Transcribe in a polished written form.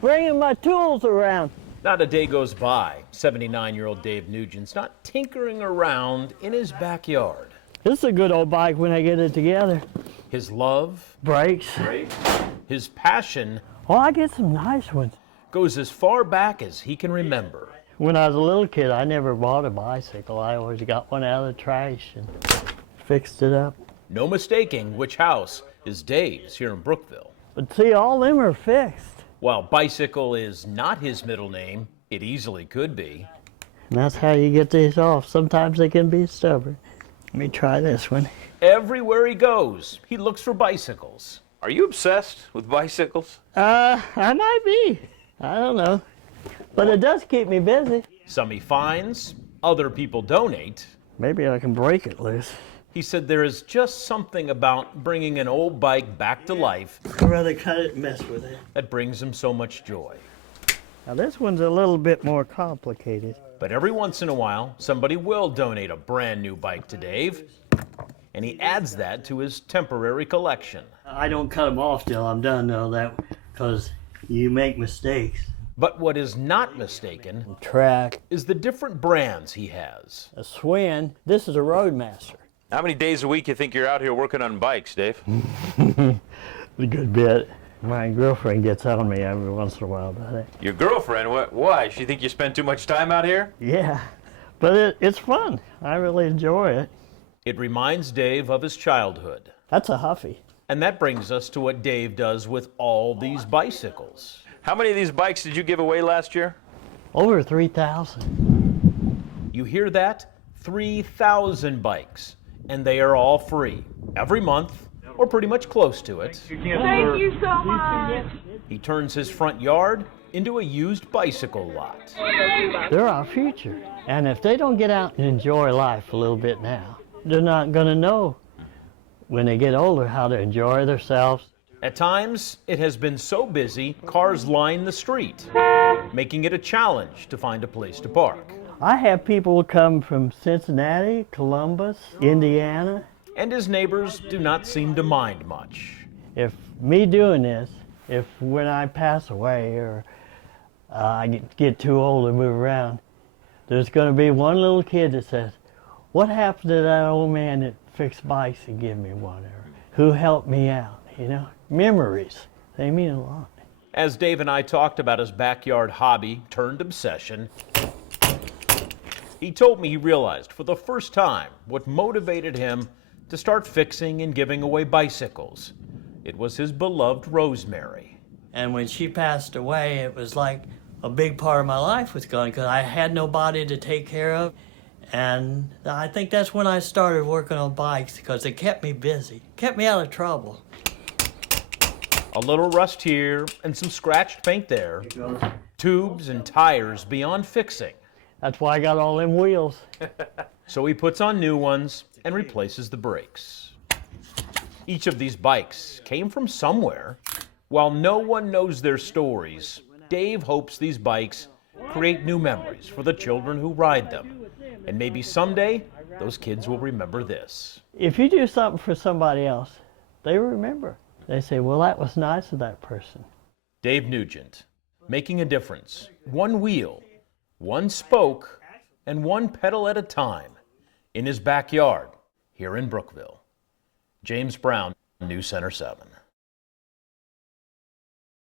bringing my tools around. Not a day goes by, 79-year-old Dave Nugent's not tinkering around in his backyard. This is a good old bike when I get it together. His love, Brakes. his passion Oh, I get some nice ones. goes as far back as he can remember. When I was a little kid, I never bought a bicycle. I always got one out of the trash and fixed it up. No mistaking which house is Dave's here in Brookville. But see, all them are fixed. While bicycle is not his middle name, it easily could be. And that's how you get these off. Sometimes they can be stubborn. Let me try this one. Everywhere he goes, he looks for bicycles. Are you obsessed with bicycles? I might be. I don't know. But it does keep me busy. Some he finds, other people donate. Maybe I can break it loose. He said there is just something about bringing an old bike back to life I'd rather cut it and mess with it. that brings him so much joy. Now this one's a little bit more complicated. But every once in a while, somebody will donate a brand new bike to Dave, and he adds that to his temporary collection. I don't cut them off till I'm done though, that because you make mistakes. But what is not mistaken Track, is the different brands he has. a Swin. This is a Roadmaster. How many days a week you think you're out here working on bikes, Dave? A good bit. My girlfriend gets on me every once in a while about it. Your girlfriend? Why? She think you spend too much time out here? Yeah, but it's fun. I really enjoy it. It reminds Dave of his childhood. That's a Huffy. And that brings us to what Dave does with all these bicycles. How many of these bikes did you give away last year? Over 3,000. You hear that? 3,000 bikes. And they are all free. Every month, or pretty much close to it. Thank you so much. He turns his front yard into a used bicycle lot. They're our future. And if they don't get out and enjoy life a little bit now, they're not going to know when they get older how to enjoy themselves. At times, it has been so busy, cars line the street, making it a challenge to find a place to park. I have people come from Cincinnati, Columbus, Indiana. And his neighbors do not seem to mind much. If me doing this, if when I pass away or I get too old to move around, there's going to be one little kid that says, what happened to that old man that fixed bikes and give me one? Or who helped me out, you know? Memories, they mean a lot. As Dave and I talked about his backyard hobby turned obsession, he told me he realized for the first time what motivated him to start fixing and giving away bicycles. It was his beloved Rosemary. And when she passed away, it was like a big part of my life was gone because I had nobody to take care of. And I think that's when I started working on bikes because it kept me busy, kept me out of trouble. A little rust here and some scratched paint there. Tubes and tires beyond fixing. That's why I got all them wheels. So he puts on new ones and replaces the brakes. Each of these bikes came from somewhere. While no one knows their stories, Dave hopes these bikes create new memories for the children who ride them. And maybe someday, those kids will remember this. If you do something for somebody else, they remember. They say, well, that was nice of that person. Dave Nugent, making a difference. One wheel, one spoke, and one pedal at a time in his backyard here in Brookville. James Brown, News Center 7.